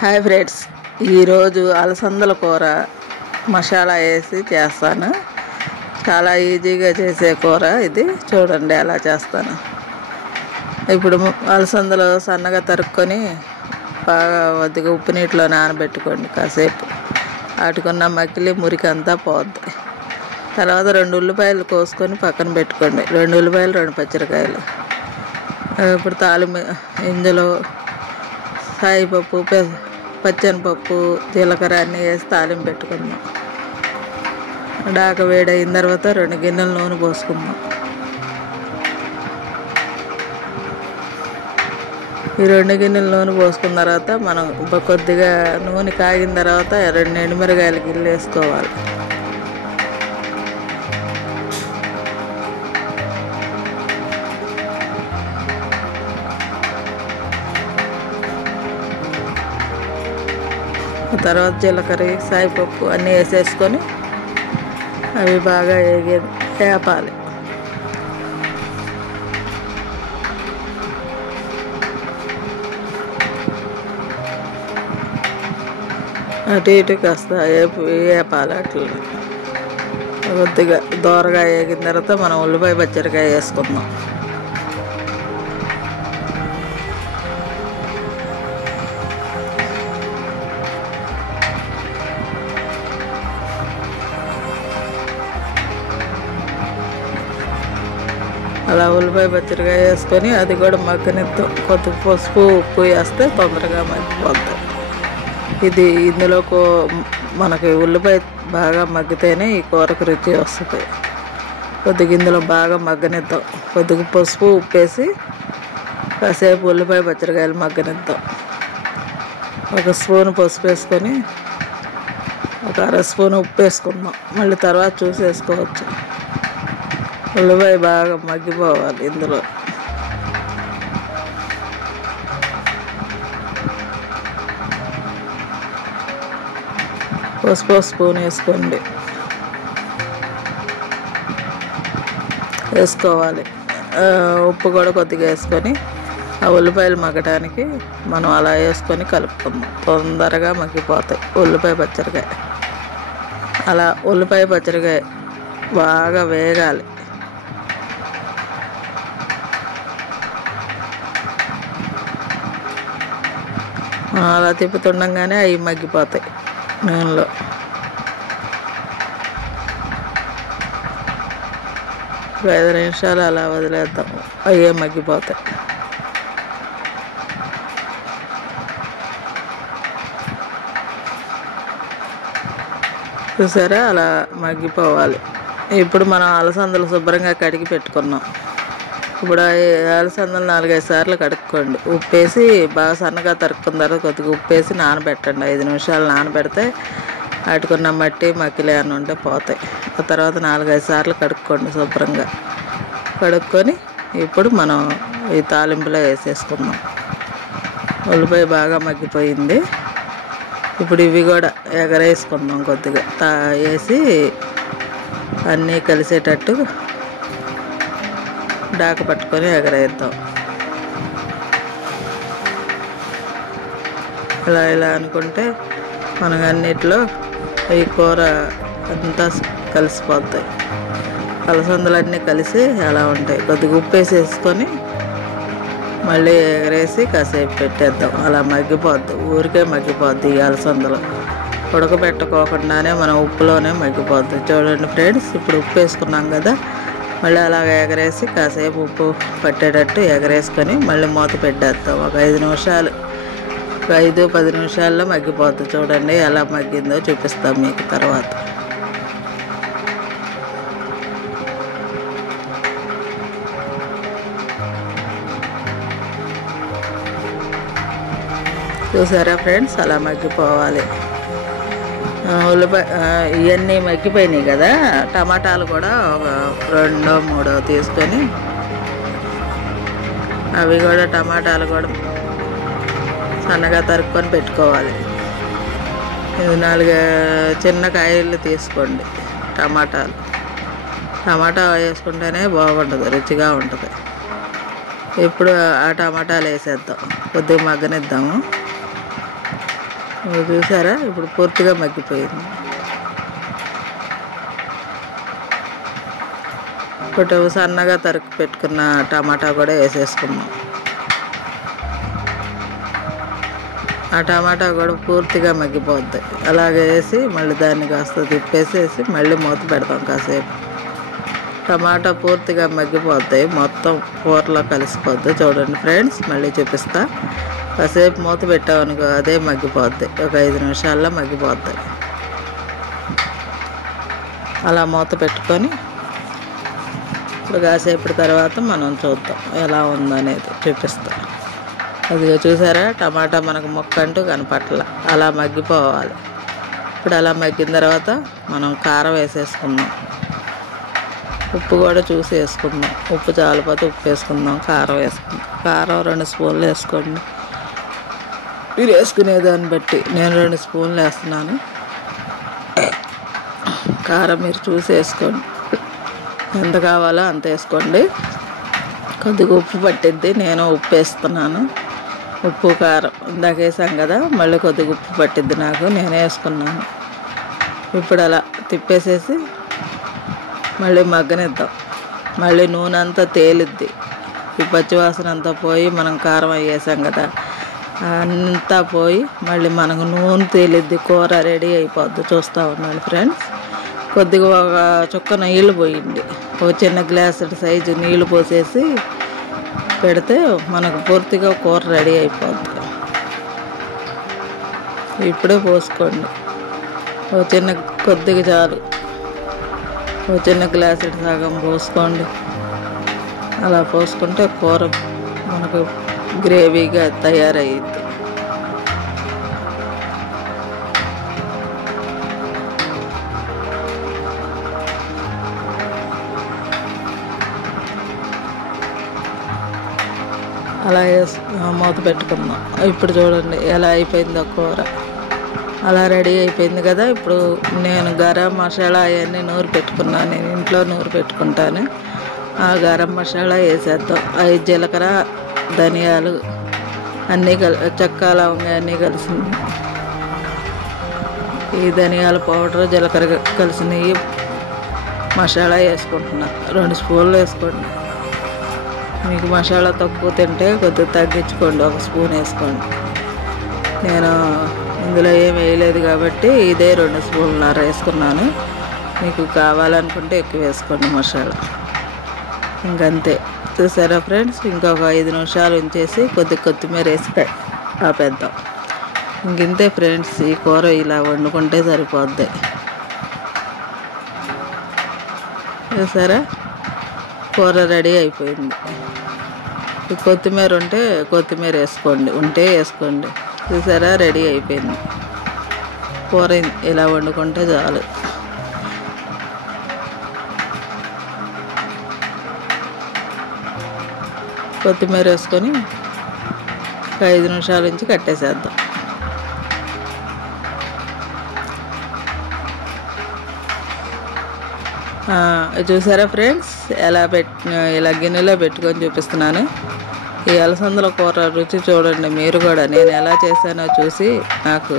Hi friends, ఈరోజు అలసందల కూర మసాలా వేసి చేస్తాను. చాలా ఈజీగా చేసే కూర ఇది. చూడండి ఎలా చేస్తాను. ఇప్పుడు అలసందలు సన్నగా తరుక్కొని బాగా కొద్దిగా ఉప్పు నీటిలో నానబెట్టుకోండి కాసేపు. వాటికున్న మకిలి మురికి అంతా పోద్ది. తర్వాత 2 ఉల్లిపాయలు కోసుకొని పక్కన పెట్టుకోండి. 2 ఉల్లిపాయలు 2 పచ్చిమిరకాయలు. ఇప్పుడు తాలింపు ఇందులో సాయిపప్పు, పచ్చనిపప్పు, జీలకర్ర అన్నీ వేసి తాలింపు పెట్టుకుందాం. డాక వేడైన తర్వాత 2 గిన్నెల నూనె పోసుకుందాం. ఈ 2 గిన్నెల నూనె పోసుకున్న తర్వాత మనం కొద్దిగా నూనె కాగిన తర్వాత 2 ఎండుమిరకాయలు గిన్నెలు వేసుకోవాలి. తర్వాత జీలకర్ర, సాయిపప్పు అన్నీ వేసేసుకొని అవి బాగా వేపాలి. అటు ఇటు కాస్త వేపాలి. అట్లా కొద్దిగా దోరగా వేగిన తర్వాత మనం ఉల్లిపాయ పచ్చిమిరకాయ వేసుకుందాం. అలా ఉల్లిపాయ పచ్చిమిరకాయ వేసుకొని అది కూడా మగ్గనిద్దాం. కొద్ది పసుపు, ఉప్పు వేస్తే తొందరగా మగ్గిపోద్ది. ఇది ఇందులో మనకి ఉల్లిపాయ బాగా మగ్గితేనే ఈ కూరకు రుచి వస్తుంది. కొద్దిగా ఇందులో బాగా మగ్గనిద్దాం. కొద్దిగా పసుపు, ఉప్పు వేసి కాసేపు ఉల్లిపాయ పచ్చిమిరకాయలు మగ్గనిద్దాం. 1 స్పూన్ పసుపు వేసుకొని 1 అర స్పూన్ ఉప్పు వేసుకుందాం. మళ్ళీ తర్వాత చూసి వేసుకోవచ్చు. ఉల్లిపాయ బాగా మగ్గిపోవాలి. ఇందులో పసుపు స్పూన్ వేసుకోవాలి. ఉప్పు కూడా కొద్దిగా వేసుకొని ఆ ఉల్లిపాయలు మగ్గడానికి మనం అలా వేసుకొని కలుపుకుందాం. తొందరగా మగ్గిపోతాయి ఉల్లిపాయ పచ్చిమిరకాయ. అలా ఉల్లిపాయ పచ్చిమిరకాయ బాగా వేగాలి. అలా తిప్పుతుండగానే అవి మగ్గిపోతాయి నూనెలో. ఒక 5 నిమిషాలు అలా వదిలేద్దాం. అవి మగ్గిపోతాయి. చూసారా, అలా మగ్గిపోవాలి. ఇప్పుడు మనం అలసందలు శుభ్రంగా కడిగి పెట్టుకున్నాం. ఇప్పుడు అలసందలు 4-5 సార్లు కడుక్కోండి. ఉప్పేసి బాగా సన్నగా తరుక్కున్న తర్వాత కొద్దిగా ఉప్పేసి నానబెట్టండి. 5 నిమిషాలు నానబెడితే వాటికున్న మట్టి మకిలి అని ఉంటే పోతాయి. ఆ తర్వాత 4-5 సార్లు కడుక్కోండి శుభ్రంగా. కడుక్కొని ఇప్పుడు మనం ఈ తాలింపులో వేసేసుకుందాం. ఉల్లిపాయ బాగా మగ్గిపోయింది. ఇప్పుడు ఇవి కూడా ఎగరేసుకుందాం. కొద్దిగా వేసి అన్నీ కలిసేటట్టు డాక పట్టుకొని ఎగరేద్దాం. ఇలా అనుకుంటే మనకు అన్నిట్లో ఈ కూర అంతా కలిసిపోతాయి. అలసందలన్నీ కలిసి అలా ఉంటాయి. కొద్దిగా ఉప్పు వేసేసుకొని మళ్ళీ ఎగరేసి కాసేపు పెట్టేద్దాం. అలా మగ్గిపోద్ది. ఊరికే మగ్గిపోద్ది. ఈ అలసందలు ఉడకబెట్టుకోకుండానే మనం ఉప్పులోనే మగ్గిపోద్ది. చూడండి ఫ్రెండ్స్, ఇప్పుడు ఉప్పు వేసుకున్నాం కదా, మళ్ళీ అలాగ ఎగరేసి కాసేపు ఉప్పు పట్టేటట్టు ఎగరేసుకొని మళ్ళీ మూత పెట్టేద్దాం. ఒక 5 నిమిషాలు, 5-10 నిమిషాల్లో మగ్గిపోద్ది. చూడండి ఎలా మగ్గిందో చూపిస్తాం మీకు తర్వాత. చూసారా ఫ్రెండ్స్, అలా మగ్గిపోవాలి. ఉల్లిపాయ ఇవన్నీ మగ్గిపోయినాయి కదా. టమాటాలు కూడా ఒక 2-3 తీసుకొని అవి కూడా టమాటాలు కూడా సన్నగా తరుక్కొని పెట్టుకోవాలి. ఇది 4 చిన్న కాయలు తీసుకోండి. టమాటా వేసుకుంటేనే బాగుంటుంది, రుచిగా ఉంటుంది. ఇప్పుడు ఆ టమాటాలు వేసేద్దాం, కొద్దిగా మగ్గనిద్దాము. ఇప్పుడు చూసారా, ఇప్పుడు పూర్తిగా మగ్గిపోయింది. ఇప్పుడు సన్నగా తరుగు పెట్టుకున్న టమాటా కూడా వేసేసుకున్నాం. ఆ టమాటా కూడా పూర్తిగా మగ్గిపోద్ది. అలాగే వేసి మళ్ళీ దాన్ని కాస్త తిప్పేసేసి మళ్ళీ మూత పెడతాం కాసేపు. టమాటా పూర్తిగా మగ్గిపోద్ది, మొత్తం కూరలో కలిసిపోద్ది. చూడండి ఫ్రెండ్స్, మళ్ళీ చూపిస్తా. కాసేపు మూత పెట్టామనుకో అదే మగ్గిపోద్ది, ఒక 5 నిమిషాల్లో మగ్గిపోద్ది. అలా మూత పెట్టుకొని ఇప్పుడు కాసేపటి తర్వాత మనం చూద్దాం ఎలా ఉందనేది చూపిస్తాం. అదిగా చూసారా, టమాటా మనకు ముక్క అంటూ కనపట్ల, అలా మగ్గిపోవాలి. ఇప్పుడు అలా మగ్గిన తర్వాత మనం కారం వేసేసుకుందాం. ఉప్పు కూడా చూసి వేసుకుందాం. ఉప్పు చాలిపోతే ఉప్పు వేసుకుందాం, కారం వేసుకుందాం. కారం 2 స్పూన్లు వేసుకోండి. మీరు వేసుకునేదాన్ని బట్టి, నేను 2 స్పూన్లు వేస్తున్నాను. కారం మీరు చూసి వేసుకోండి, ఎంత కావాలో అంత వేసుకోండి. కొద్దిగా ఉప్పు పట్టిద్ది, నేను ఉప్పు వేస్తున్నాను. ఉప్పు కారం ఇందాక వేసాం కదా, మళ్ళీ కొద్దిగా ఉప్పు పట్టిద్ది నాకు, నేనే వేసుకున్నాను. ఇప్పుడు అలా తిప్పేసేసి మళ్ళీ మగ్గనిద్దాం. మళ్ళీ నూనె అంతా తేలిద్ది, ఈ పచ్చివాసన అంతా పోయి మనం కారం వేసాం కదా అంతా పోయి మళ్ళీ మనకు నూనె తేలిద్ది, కూర రెడీ అయిపోద్ది. చూస్తూ ఉండండి ఫ్రెండ్స్. కొద్దిగా ఒక చుక్క నీళ్ళు పోయింది, ఒక చిన్న గ్లాసు సైజు నీళ్ళు పోసేసి పెడితే మనకు పూర్తిగా కూర రెడీ అయిపోద్ది. ఇప్పుడే పోసుకోండి, ఒక చిన్న కొద్దిగా చాలు, ఒక చిన్న గ్లాసు సగం పోసుకోండి. అలా పోసుకుంటే కూర మనకు గ్రేవీగా తయారయ్యిద్ది. అలా మూత పెట్టుకుందాం. ఇప్పుడు చూడండి ఎలా అయిపోయిందో కూర, అలా రెడీ అయిపోయింది కదా. ఇప్పుడు నేను గరం మసాలా అవన్నీ నూరు పెట్టుకున్నాను, నేను ఇంట్లో నూరు పెట్టుకుంటాను. ఆ గరం మసాలా వేసేద్దాం. 5 జీలకర్ర, ధనియాలు అన్నీ చెక్క లవంగా అన్నీ కలిసింది. ఈ ధనియాల పౌడర్ జీలకర్ర కలిసినవి మసాలా వేసుకుంటున్నా. 2 స్పూన్లు వేసుకోండి. మీకు మసాలా తక్కువ తింటే కొద్దిగా తగ్గించుకోండి, 1 స్పూన్ వేసుకోండి. నేను ఇందులో ఏం వేయలేదు కాబట్టి ఇదే 2 స్పూన్లన్నర వేసుకున్నాను. మీకు కావాలనుకుంటే ఎక్కువ వేసుకోండి మసాలా. ఇంకంతే. చూసారా ఫ్రెండ్స్, ఇంకొక 5 నిమిషాలు ఉంచేసి కొద్దిగా కొత్తిమీర వేసి ఆపేద్దాం. ఇంకంతే ఫ్రెండ్స్, ఈ కూర ఇలా వండుకుంటే సరిపోద్ది. చూసారా, కూర రెడీ అయిపోయింది. కొత్తిమీర ఉంటే కొత్తిమీర వేసుకోండి, ఉంటే వేసుకోండి. చూసారా, రెడీ అయిపోయింది. కూర ఇలా వండుకుంటే చాలు. కొత్తిమీర వేసుకొని 5 నిమిషాల నుంచి కట్టేసేద్దాం. చూసారా ఫ్రెండ్స్, ఇలా గిన్నెలో పెట్టుకొని చూపిస్తున్నాను. ఈ అలసందల కూర రుచి చూడండి మీరు కూడా. నేను ఎలా చేశానో చూసి నాకు